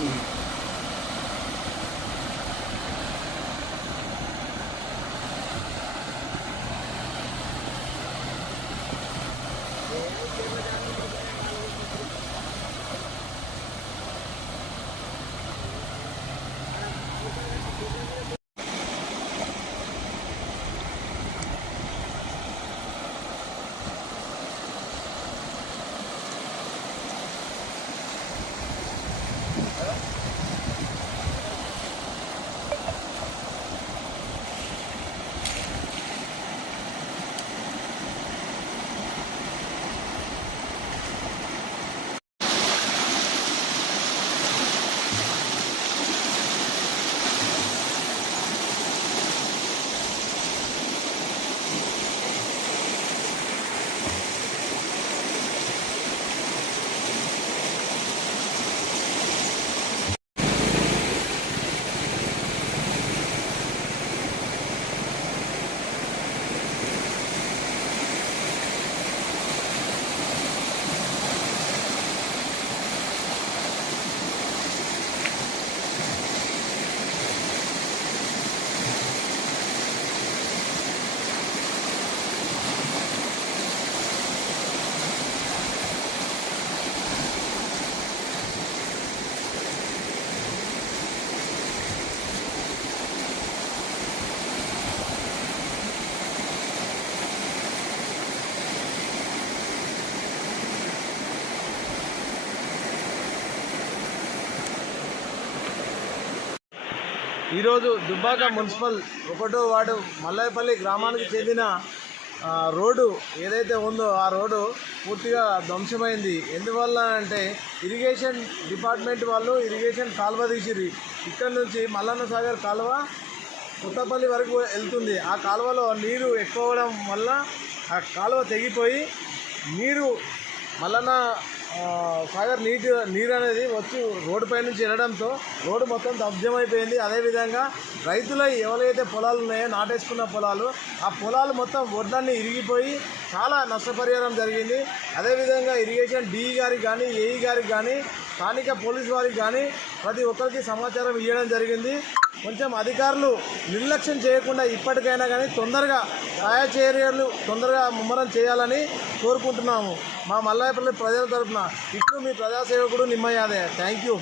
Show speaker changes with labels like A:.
A: Mm. ఈరోజు Dubbaka municipal ఒకటో ward Mallayapalli గ్రామానికి చెందిన రోడ్డు ఏదైతే ఉందో ఆ రోడ్డు పూర్తిగా ధ్వంసమైంది. ఎందువల్ల అంటే ఇరిగేషన్ డిపార్ట్మెంట్ వాళ్ళు ఇరిగేషన్ కాలువ తీసిరి ఇక్కడ నుంచి మల్లన్న సాగర్ కాలువ కొత్తపల్లి వరకు వెళ్తుంది. ఆ కాలువలో నీరు ఎక్కువ అవడం వల్ల ఆ కాలువ తెగిపోయి నీరు మల్లన్న సాగర్ నీటి నీరు అనేది వచ్చి రోడ్డు పై నుంచి వెళ్ళడంతో రోడ్డు మొత్తం దబ్జమైపోయింది. అదేవిధంగా రైతుల ఎవరైతే పొలాలు ఉన్నాయో నాటేసుకున్న పొలాలు ఆ పొలాలు మొత్తం వడ్లన్నీ ఇరిగిపోయి చాలా నష్టపరిహారం జరిగింది. అదేవిధంగా ఇరిగేషన్ డిఈ గారికి కానీ ఏఈ గారికి కానీ స్థానిక పోలీస్ వారికి కానీ ప్రతి ఒక్కరికి సమాచారం ఇవ్వడం జరిగింది. కొంచెం అధికారులు నిర్లక్ష్యం చేయకుండా ఇప్పటికైనా కానీ తొందరగా సాయచర్యలు తొందరగా ముమ్మరం చేయాలని కోరుకుంటున్నాము. మా మల్లాయపల్లి ప్రజల తరపున ఇట్లు మీ ప్రజాసేవకుడు నిమ్మయాదే థ్యాంక్ యూ.